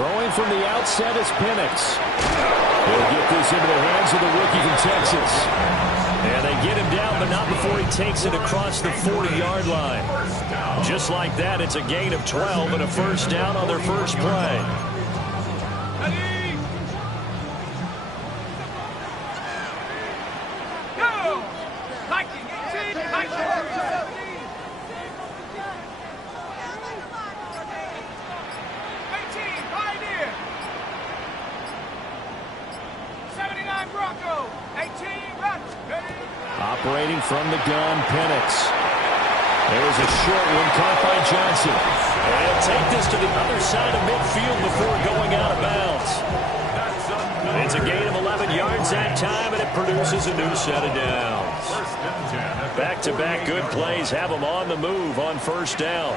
Throwing from the outset is Penix. He'll get this into the hands of the rookie from Texas. And they get him down, but not before he takes it across the 40-yard line. Just like that, it's a gain of 12 and a first down on their first play. Operating from the gun, Penix. There's a short one caught by Johnson. And he'll take this to the other side of midfield before going out of bounds. It's a gain of 11 yards that time, and it produces a new set of downs. Back-to-back good plays have them on the move on first down.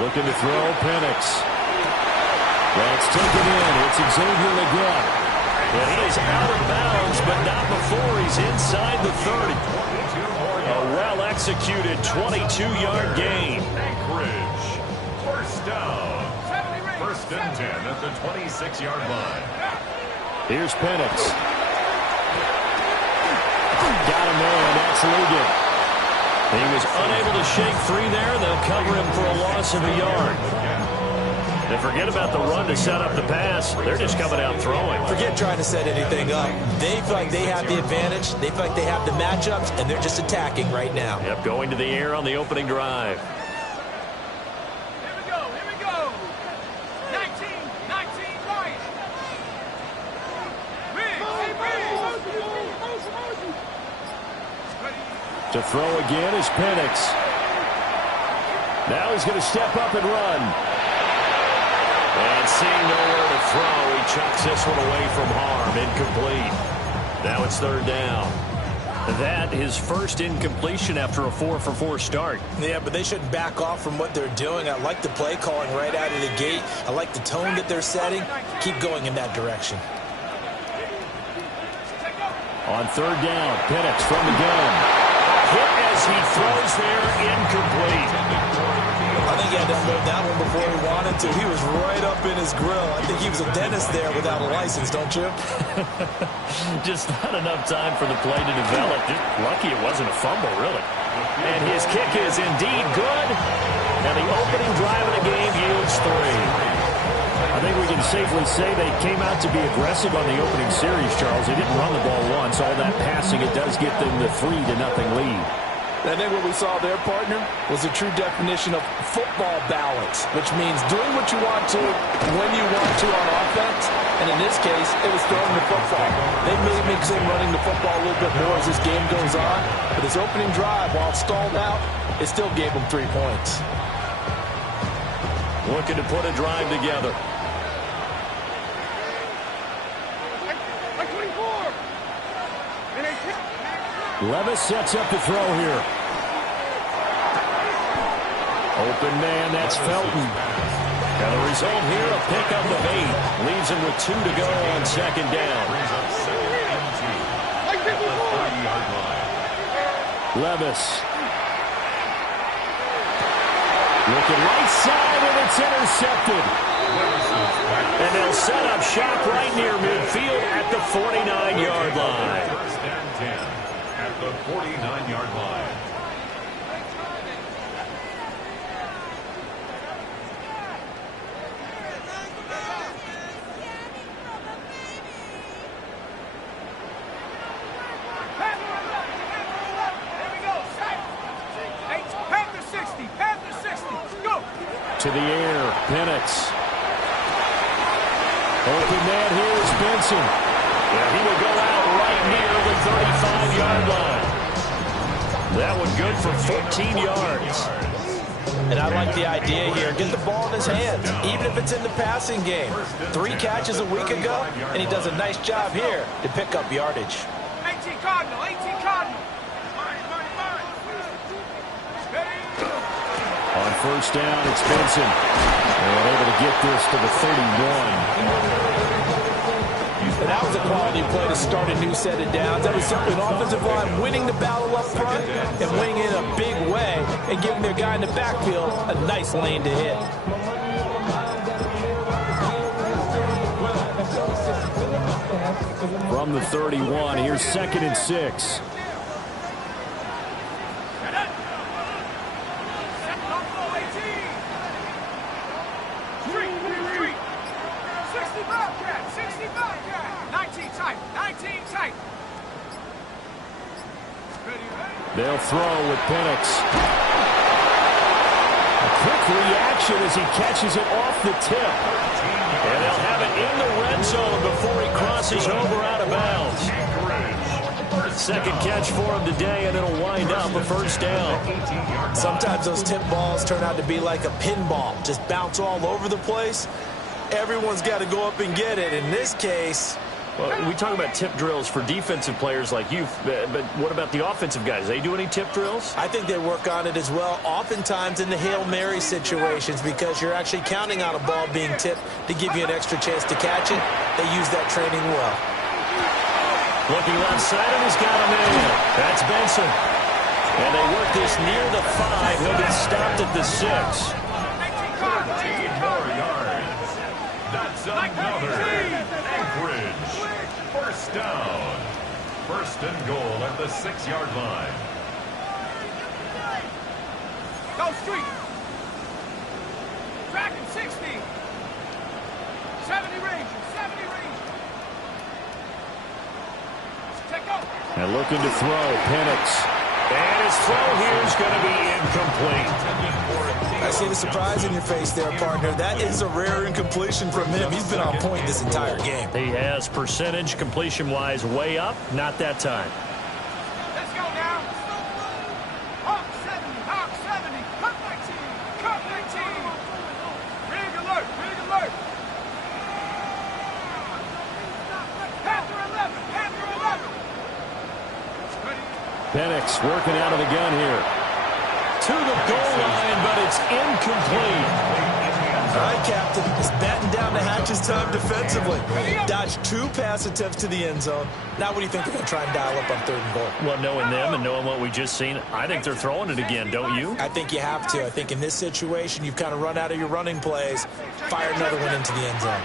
Looking to throw, Penix. That's taken in. It's Xavier Legette. And he is out of bounds, but not before he's inside the 30. A well-executed 22-yard gain. Anchorage. First down. First and 10 at the 26-yard line. Here's Penix. Got him there, and that's Legette. He was unable to shake free there. They'll cover him for a loss of a yard. And forget about the run to set up the pass. They're just coming out throwing. Forget trying to set anything up. They feel like they have the advantage. They feel like they have the matchups, and they're just attacking right now. Yep, going to the air on the opening drive. Here we go. 19, right. To throw again is Penix. Now he's going to step up and run. And seeing nowhere to throw, he chucks this one away from harm. Incomplete. Now it's third down. That his first incompletion after a 4-for-4 start. Yeah, but they shouldn't back off from what they're doing. I like the play calling right out of the gate. I like the tone that they're setting. Keep going in that direction. On third down, Penix from the gun. Hit as he throws there, incomplete. I think he had to unload that one before he wanted to. He was right up in his grill. I think he was a dentist there without a license, don't you? Just not enough time for the play to develop. Just lucky it wasn't a fumble, really. And his kick is indeed good. Now the opening drive of the game yields 3. I think we can safely say they came out to be aggressive on the opening series, Charles. They didn't run the ball once. All that passing, it does get them the 3-0 lead. I think what we saw there, partner, was a true definition of football balance, which means doing what you want to, when you want to on offense. And in this case, it was throwing the football. They may mix in running the football a little bit more as this game goes on. But his opening drive, while it stalled out, it still gave him 3 points. Looking to put a drive together. Levis sets up the throw here. Open man, that's Felton. And the result here, a pickup of 8. Leaves him with 2 to go on second down. Levis. Looking right side, and it's intercepted. And they'll set up shop right near midfield at the 49-yard line. First and 10 at the 49-yard line. To the air, Penix. Open man here is Benson. Yeah, he will go out right near the 35-yard line. That one good for 14 yards. And I like the idea here. Get the ball in his hands, even if it's in the passing game. 3 catches a week ago, and he does a nice job here to pick up yardage. 18 Cardinal. On first down, it's Benson. And able to get this to the 31. And that was a quality play to start a new set of downs. That was simply an offensive line winning the battle up front and winning in a big way and giving their guy in the backfield a nice lane to hit. From the 31, here's 2nd and 6. They'll throw with Penix. A quick reaction as he catches it off the tip. And they'll have it in the red zone before he crosses over out of bounds. Second catch for him today, and it'll wind up a first down. Sometimes those tip balls turn out to be like a pinball. Just bounce all over the place. Everyone's got to go up and get it. In this case... Well, we talk about tip drills for defensive players like you, but what about the offensive guys? They do any tip drills? I think they work on it as well, oftentimes in the Hail Mary situations, because you're actually counting on a ball being tipped to give you an extra chance to catch it. They use that training well. Looking left side, and he's got him in. That's Benson. And they work this near the 5. He'll get stopped at the 6. 14 more yards. That's another Anchorage. First down. First and goal at the 6-yard line. Go street. Dragon 60. 70 range. 70 range. Take off. And looking to throw, Penix. And his throw here is going to be incomplete. I see the surprise in your face there, partner. That is a rare incompletion from him. He's been on point this entire game. He has percentage completion-wise way up. Not that time. Let's go now. Hawk 70. Hawk 70. Cut 19. Cut 19. Big alert. Big alert. Panther 11. Panther 11. Penix working out of the gun here. To the goal line, but it's incomplete. All right, Captain. It's batten down the hatches time defensively. Dodged 2 pass attempts to the end zone. Now what do you think they're going to try and dial up on 3rd and goal? Well, knowing them and knowing what we just seen, I think they're throwing it again, don't you? I think you have to. I think in this situation, you've kind of run out of your running plays. Fire another one into the end zone.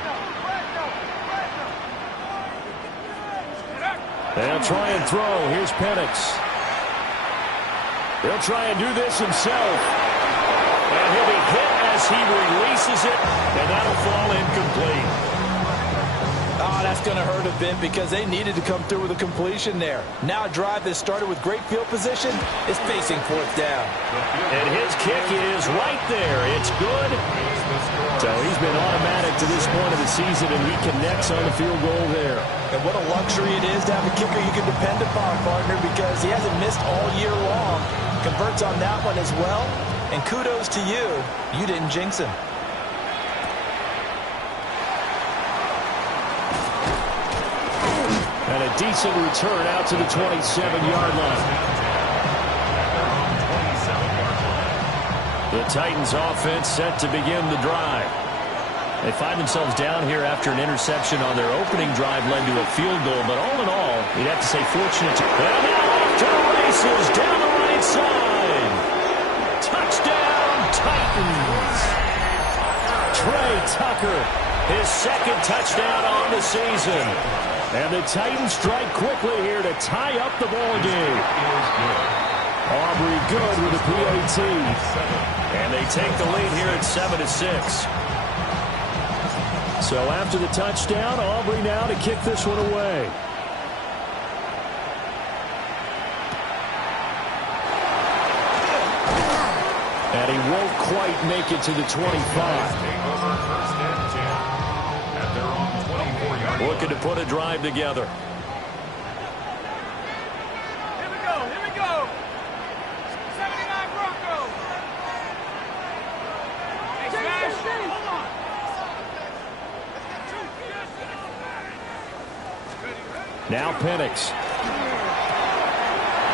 They'll try and throw. Here's Penix. He'll try and do this himself. And he'll be hit as he releases it, and that'll fall incomplete. Oh, that's going to hurt a bit because they needed to come through with a completion there. Now a drive that started with great field position is facing 4th down. And his kick is right there. It's good. So he's been automatic to this point of the season, and he connects on the field goal there. And what a luxury it is to have a kicker you can depend upon, partner, because he hasn't missed all year long. Converts on that one as well. And kudos to you. You didn't jinx him. And a decent return out to the 27-yard line. The Titans offense set to begin the drive. They find themselves down here after an interception on their opening drive led to a field goal. But all in all, you'd have to say fortunate. And now off to the races down the right side. Touchdown, Titans. Trey Tucker, his 2nd touchdown on the season. And the Titans strike quickly here to tie up the ball game. Aubrey good with a PAT. And they take the lead here at 7-6. So after the touchdown, Aubrey now to kick this one away. And he won't quite make it to the 25. Looking to put a drive together. Here we go. Here we go. 79 Broncos. Hey, Smash. Hold on. Now Penix.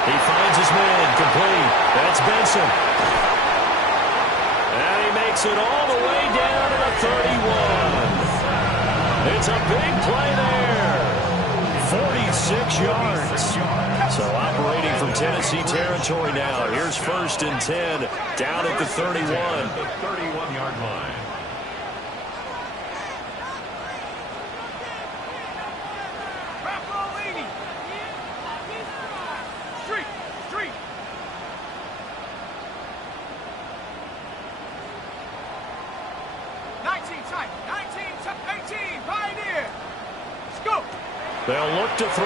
He finds his man, complete. That's Benson. And he makes it all the way down to the 31. It's a big play there. 6 yards. So operating from Tennessee territory now. Here's 1st and 10 down at the 31. The 31-yard line. They'll look to throw.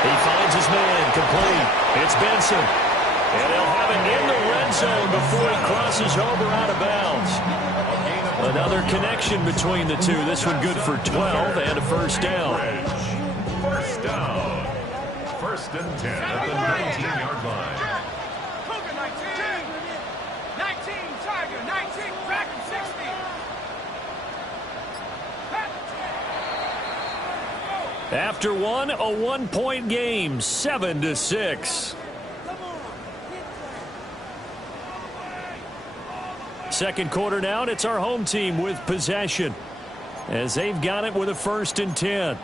He finds his man, complete. It's Benson. And they'll have it in the red zone before he crosses over out of bounds. Another connection between the two. This one good for 12 and a first down. First down. 1st and 10 at the 19-yard line. Cougar 19. 19, Tiger, 19, Dragon 60. After one, a 1-point game, 7-6. Second quarter now, and it's our home team with possession as they've got it with a 1st and 10.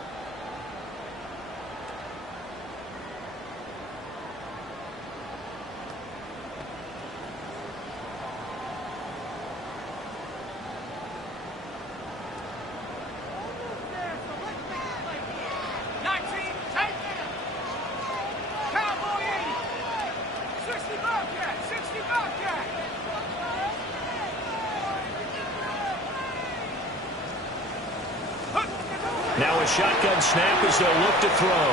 Now a shotgun snap as they'll look to throw.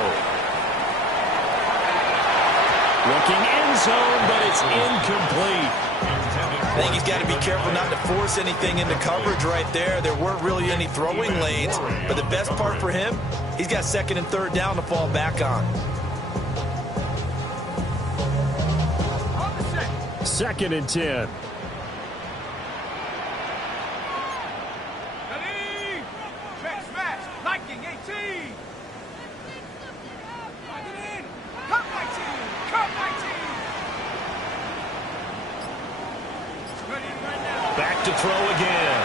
Looking end zone, but it's incomplete. I think he's got to be careful not to force anything into coverage right there. There weren't really any throwing lanes, but the best part for him, he's got 2nd and 3rd down to fall back on. 2nd and 10. Back to throw again.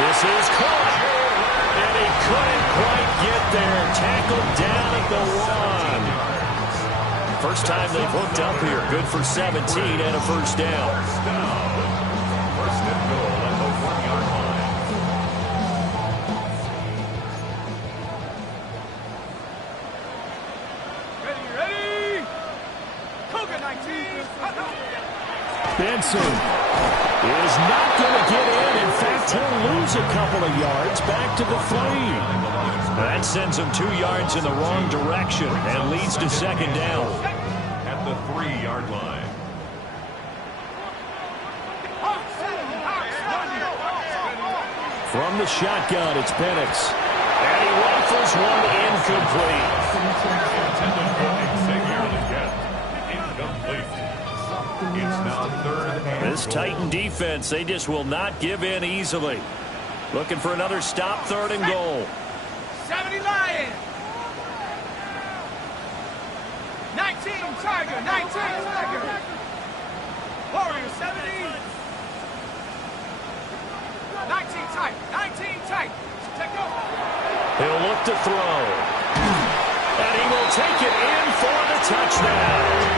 This is caught. And he couldn't quite get there. Tackled down at the 1. First time they've hooked up here. Good for 17 and a first down. First and goal at the 1-yard line. Ready? Cougar 19. Benson is not going to get in. In fact, he'll lose a couple of yards back to the 3. That sends him 2 yards in the wrong direction and leads to 2nd down. At the 3-yard line. From the shotgun, it's Penix. And he rifles one incomplete. Intended for Xavier Legette. Incomplete. It's now 3rd and This Titan defense, they just will not give in easily. Looking for another stop, 3rd and goal. 70 Lions. 19 Tiger. 19 Tiger. Warrior 70. 19 tight. 19 tight. Take over. He'll look to throw. And he will take it in for the touchdown.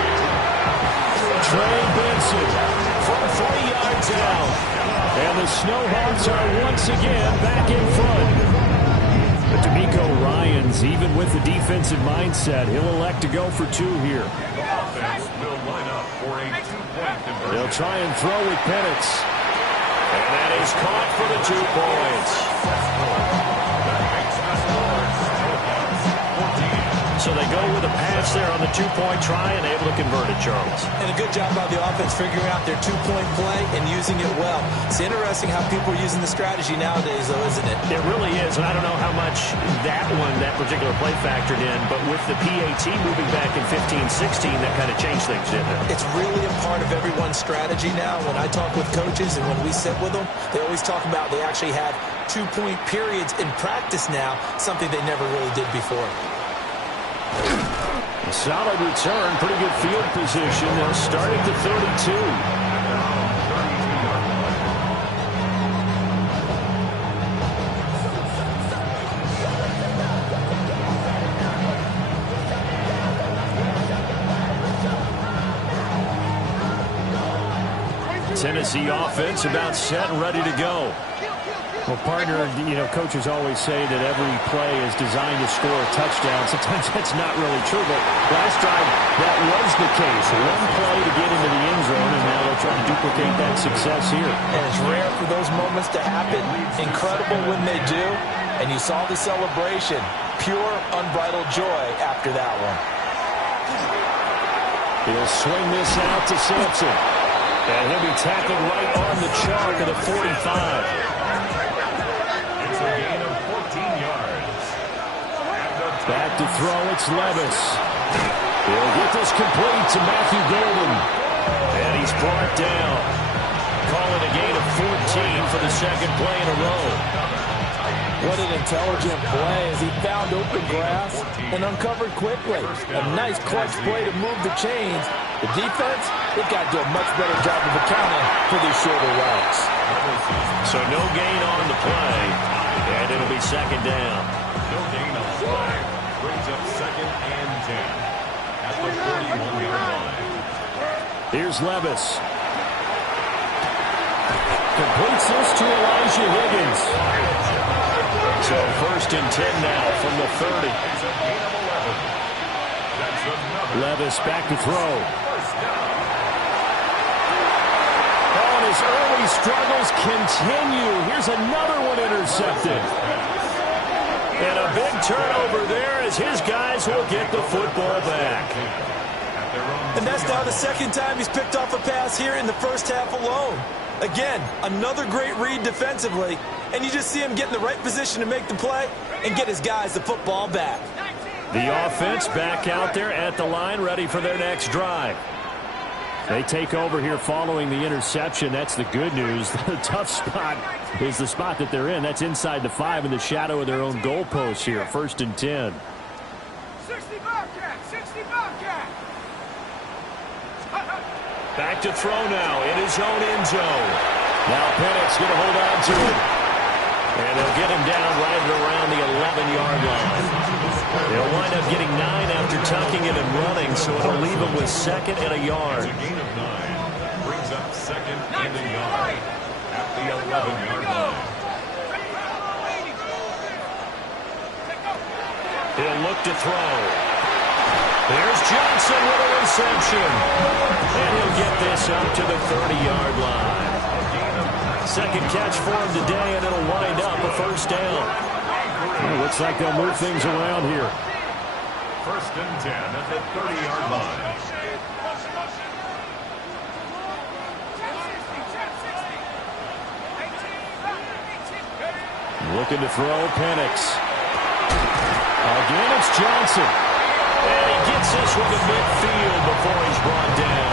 Trey Benson from 3 yards out. And the Snowhawks are once again back in front. But DeMeco Ryans, even with the defensive mindset, he'll elect to go for 2 here. offense will line up for a 2-point conversion. They'll try and throw with Penix. And that is caught for the 2 points. So they go with a pass there on the 2-point try and able to convert it, Charles. And a good job by the offense figuring out their 2-point play and using it well. It's interesting how people are using the strategy nowadays, though, isn't it? It really is, and I don't know how much that particular play factored in, but with the PAT moving back in 15-16, that kind of changed things, didn't it? It's really a part of everyone's strategy now. When I talk with coaches and when we sit with them, they always talk about they actually have 2-point periods in practice now, something they never really did before. A solid return, pretty good field position. They'll start at the 32. Tennessee offense about set and ready to go. Well, partner, coaches always say that every play is designed to score a touchdown. Sometimes that's not really true, but last drive, that was the case. One play to get into the end zone, and now they'll try to duplicate that success here. And it's rare for those moments to happen. Incredible when they do. And you saw the celebration. Pure, unbridled joy after that one. He'll swing this out to Sampson. And he'll be tackled right on the chalk of the 45. It's a gain of 14 yards. Back to throw, it's Levis. He'll get this complete to Matthew Golden. And he's brought down. Calling a gain of 14 for the second play in a row. What an intelligent play as he found open grass and uncovered quickly. A nice clutch play to move the chains. The defense, they've got to do a much better job of accounting for these shorter routes. So no gain on the play, and it'll be second down. No gain on the play. Brings up second and 10 at the 41-yard line. Here's Levis. Completes this to Elijah Higgins. So first and 10 now from the 30. Levis back to throw. And his early struggles continue. Here's another one intercepted. And a big turnover there as his guys will get the football back. And that's now the second time he's picked off a pass here in the first half alone. Again, another great read defensively, and you just see him get in the right position to make the play and get his guys the football back. The offense back out there at the line, ready for their next drive. They take over here following the interception. That's the good news. The tough spot is the spot that they're in. That's inside the 5 in the shadow of their own goalpost here. First and 10. 60 Bobcat, 60 Bobcat. Back to throw now in his own end zone. Now Penix going to hold on to it. And they'll get him down right around the 11-yard line. They'll wind up getting 9 after tucking it and running, so it'll leave him with second and a yard. It's a gain of 9. Brings up second and a yard at the 11-yard line. He'll look to throw. There's Johnson with a reception. And he'll get this up to the 30-yard line. Second catch for him today, and it'll wind up a first down. Well, looks like they'll move things around here. First and 10 at the 30-yard line. Looking to throw, Penix. Again, it's Johnson. And he gets this one to midfield before he's brought down.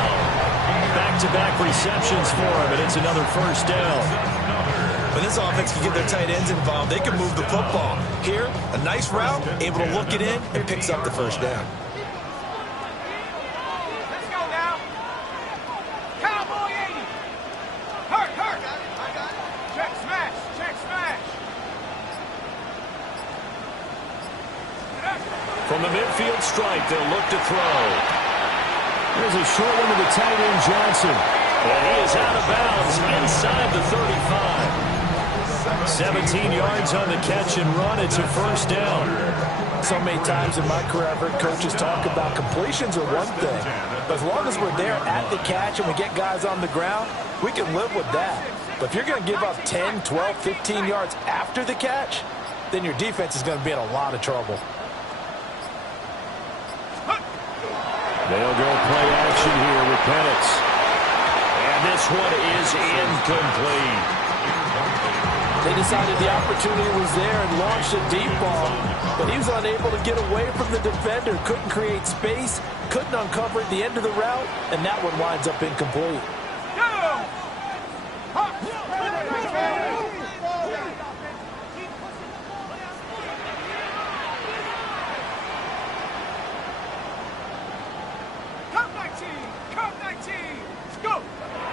Back-to-back receptions for him, and it's another first down. When this offense can get their tight ends involved, they can move the football. Here, a nice route, able to look it in, and picks up the first down. Let's go now. Cowboy 80. Hurt, hurt. Check smash, check smash. From the midfield stripe, they'll look to throw. There's a short one to the tight end, Johnson. And he is out of bounds inside the 35. 17 yards on the catch and run. It's a first down. So many times in my career, I've heard coaches talk about completions are one thing. But as long as we're there at the catch and we get guys on the ground, we can live with that. But if you're going to give up 10, 12, 15 yards after the catch, then your defense is going to be in a lot of trouble. They'll go play action here with Penix. And this one is incomplete. They decided the opportunity was there and launched a deep ball, but he was unable to get away from the defender, couldn't create space, couldn't uncover at the end of the route, and that one winds up incomplete.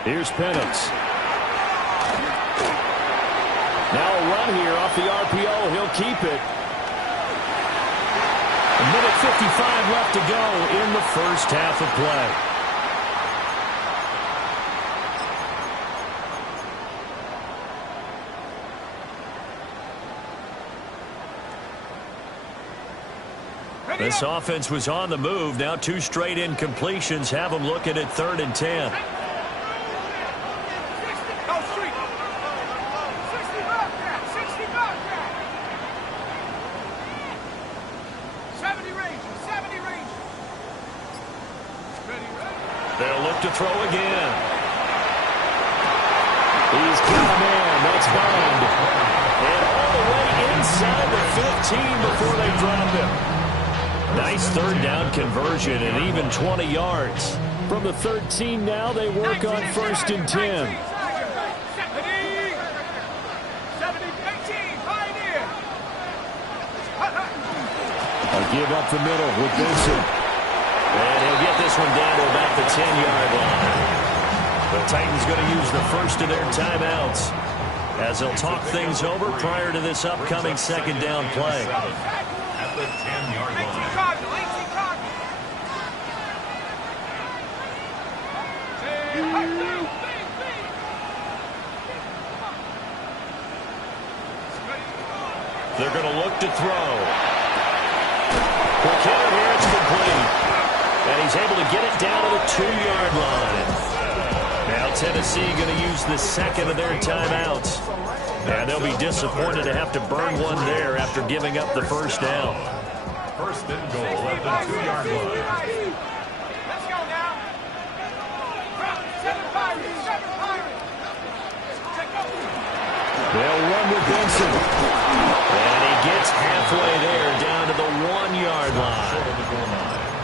Here's Penix. Now a run here off the RPO. He'll keep it. A minute 55 left to go in the first half of play. This offense was on the move. Now 2 straight incompletions have them looking at 3rd and 10. Go street. 60 Bobcat. 60 Bobcat. 70 Rangers. 70 Rangers. Ready, ready. They'll look to throw again. He's got a man. That's Bond. And all the way inside the 15 before they drop him. Nice 3rd down conversion and even 20 yards. From the 13 now, they work on 1st and 10. 70, 18, Pioneer. A give up the middle with Benson. And he'll get this one down to about the 10-yard line. The Titans going to use the first of their timeouts as they'll talk things over prior to this upcoming 2nd down play. At the 10-yard line. 18 Cardinal, 18 Cardinal. They're going to look to throw. Quick hitter here, it's complete. And he's able to get it down to the 2-yard line. Now Tennessee going to use the 2nd of their timeouts. And they'll be disappointed to have to burn one there after giving up the 1st down. 1st and goal at the 2-yard line. Let's go now. 7 Pirates, 7 Pirates. Check out. They'll run with Benson. And he gets halfway there down to the 1-yard line.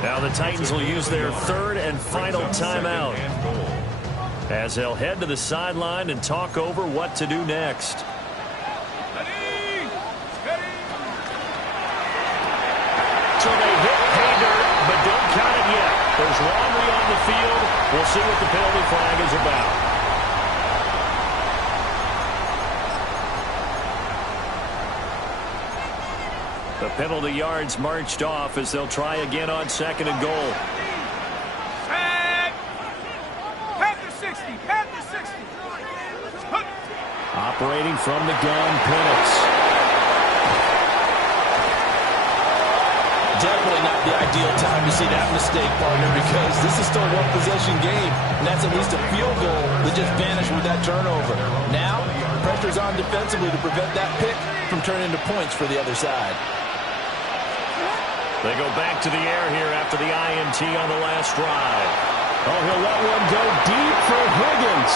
Now the Titans will use their 3rd and final timeout as they'll head to the sideline and talk over what to do next. Ready, ready. So they hit pay dirt, but don't count it yet. There's laundry on the field. We'll see what the penalty flag is about. The penalty yards marched off as they'll try again on 2nd and goal. Set. Panther 60, Panther 60. Operating from the gun, Penix. Definitely not the ideal time to see that mistake, partner, because this is still a one-possession game, and that's at least a field goal that just vanished with that turnover. Now, pressure's on defensively to prevent that pick from turning into points for the other side. They go back to the air here after the INT on the last drive. Oh, he'll let one go deep for Higgins.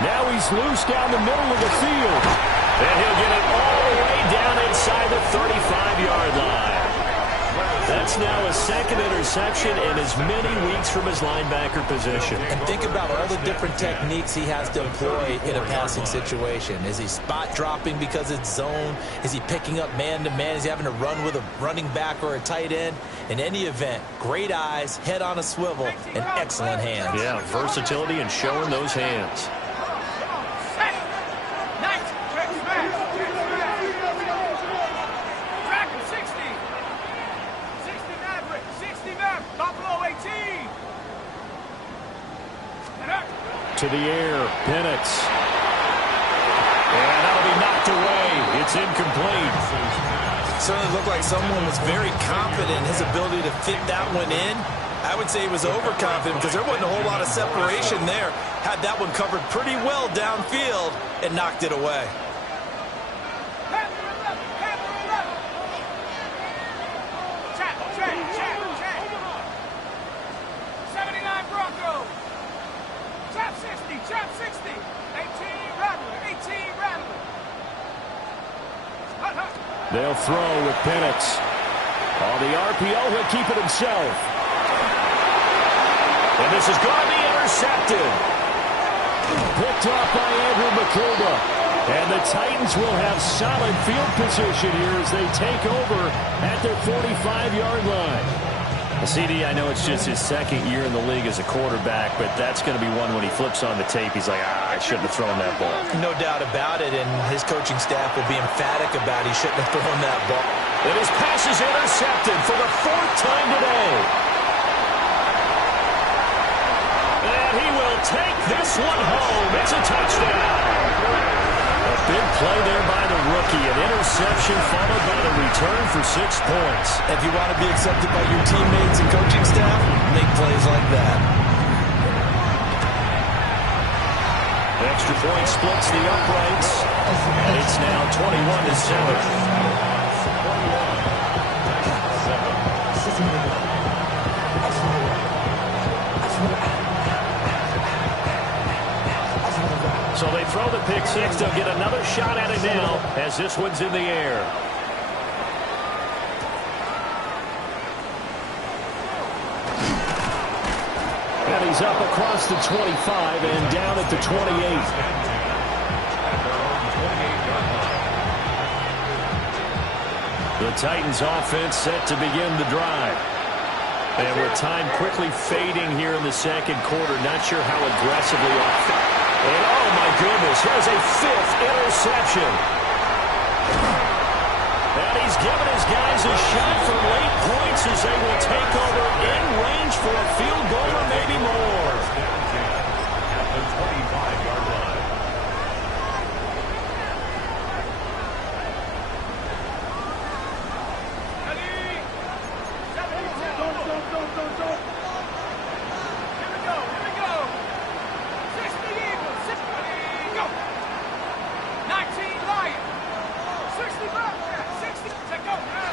Now he's loose down the middle of the field. And he'll get it all the way down inside the 35-yard line. That's now a 2nd interception in as many weeks from his linebacker position. And think about all the different techniques he has to employ in a passing situation. Is he spot dropping because it's zone? Is he picking up man-to-man? Is he having to run with a running back or a tight end? In any event, great eyes, head on a swivel, and excellent hands. Yeah, versatility and showing those hands. To the air, Penix. And that'll be knocked away. It's incomplete. Certainly looked like someone was very confident in his ability to fit that one in. I would say he was overconfident because there wasn't a whole lot of separation there. Had that one covered pretty well downfield and knocked it away. They'll throw with Penix. On the RPO, he'll keep it himself. And this is going to be intercepted. Picked off by Andrew Makuba. And the Titans will have solid field position here as they take over at their 45-yard line. CD, I know it's just his 2nd year in the league as a quarterback, but that's going to be one when he flips on the tape, he's like, I shouldn't have thrown that ball. No doubt about it, and his coaching staff will be emphatic about he shouldn't have thrown that ball. And his pass is intercepted for the 4th time today. And he will take this one home. It's a touchdown. A big play there by the rookie. An interception followed by the return for 6 points. If you want to be accepted by your teammates and coaching staff, make plays like that. Extra point splits the uprights, and it's now 21-7. So they throw the pick six. They'll get another shot at it now as this one's in the air. And he's up across the 25 and down at the 28. The Titans offense set to begin the drive. And with time quickly fading here in the second quarter, not sure how aggressively offensive. And oh my goodness, here's a 5th interception. And he's given his guys a shot for late points as they will take over in range for a field goal or maybe more. At the 25-yard line.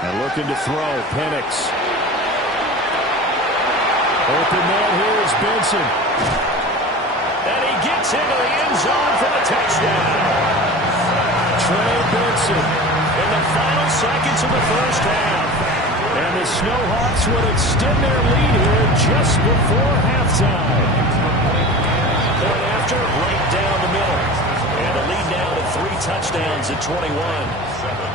And looking to throw, Penix. Open man here is Benson. And he gets into the end zone for the touchdown. Trey Benson in the final seconds of the first half. And the Snowhawks would extend their lead here just before halftime. Point after, right down the middle. And a lead now to 3 touchdowns at 21.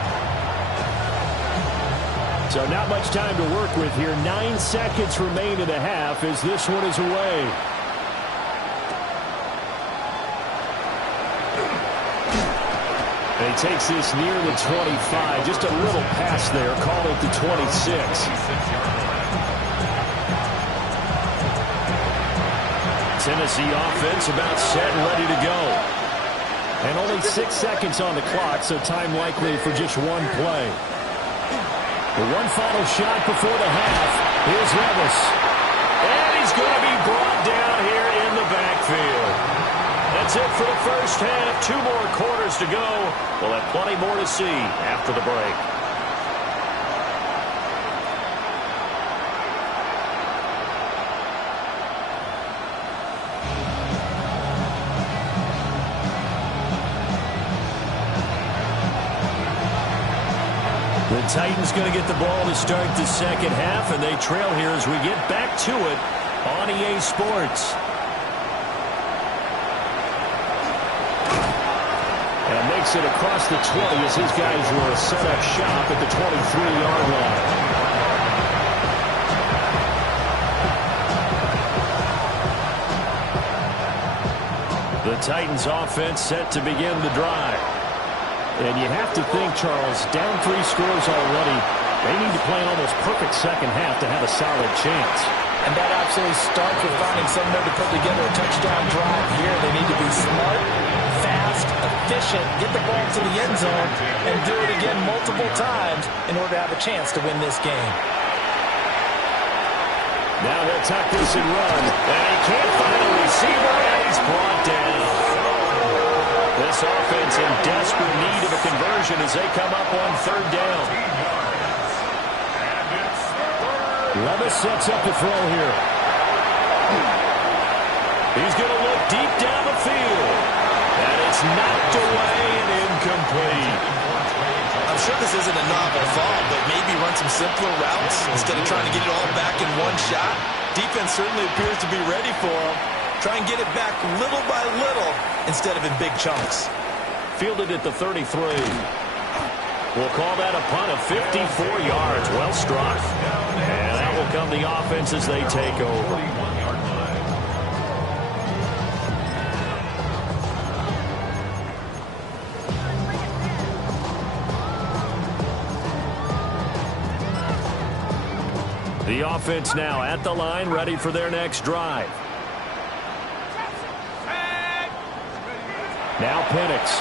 So not much time to work with here. 9 seconds remain in the half as this one is away. And he takes this near the 25. Just a little pass there. Called it the 26. Tennessee offense about set and ready to go. And only 6 seconds on the clock, so time likely for just one play. The one final shot before the half. Here's Levis. And he's going to be brought down here in the backfield. That's it for the first half. 2 more quarters to go. We'll have plenty more to see after the break. The Titans going to get the ball to start the second half, and they trail here as we get back to it on EA Sports. And makes it across the 20 as his guys will set up shop at the 23-yard line. The Titans offense set to begin the drive. And you have to think, Charles, down 3 scores already, they need to play an almost perfect second half to have a solid chance. And that absolutely starts with finding somewhere to put together a touchdown drive here. They need to be smart, fast, efficient, get the ball to the end zone, and do it again multiple times in order to have a chance to win this game. Now they'll tuck this and run. And he can't find a receiver, and he's brought down. This offense in desperate need of a conversion as they come up on 3rd down. Levis sets up the throw here. He's going to look deep down the field. And it's knocked away and incomplete. I'm sure this isn't a novel thought, but maybe run some simpler routes instead of trying to get it all back in one shot. Defense certainly appears to be ready for him. Try and get it back little by little instead of in big chunks. Fielded at the 33. We'll call that a punt of 54 yards. Well struck. And that will come the offense as they take over. The offense now at the line, ready for their next drive. Now Penix.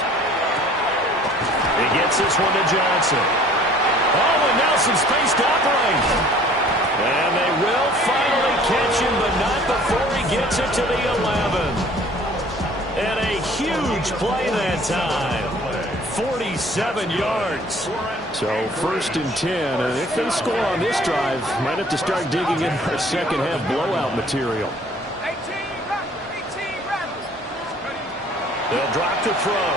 gets this one to Johnson. Oh, and now some space to operate. And they will finally catch him, but not before he gets it to the 11. And a huge play that time. 47 yards. So 1st and 10, and if they score on this drive, might have to start digging in for second half blowout material. 18 Rebels. They'll drop to throw.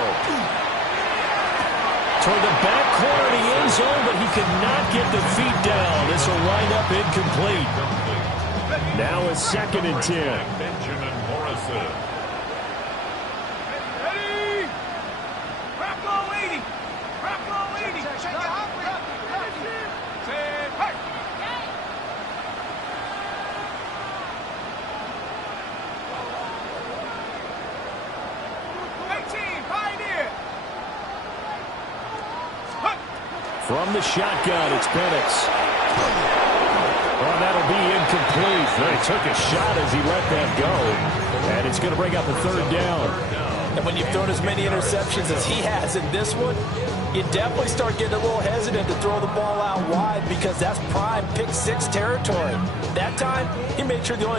Toward the back corner of the end zone, but he could not get the feet down. This will wind up incomplete. Now it's 2nd and 10. Benjamin Morrison. Ready? Rocco 80. Rocco 80. Check it out. Say, hey. 18, Pioneer. From the shotgun, it's Penix. Well, that'll be incomplete. They took a shot as he let that go. And it's going to bring up a 3rd down. And when you've thrown as many interceptions as he has in this one, you definitely start getting a little hesitant to throw the ball out wide because that's prime pick 6 territory. That time, he made sure the only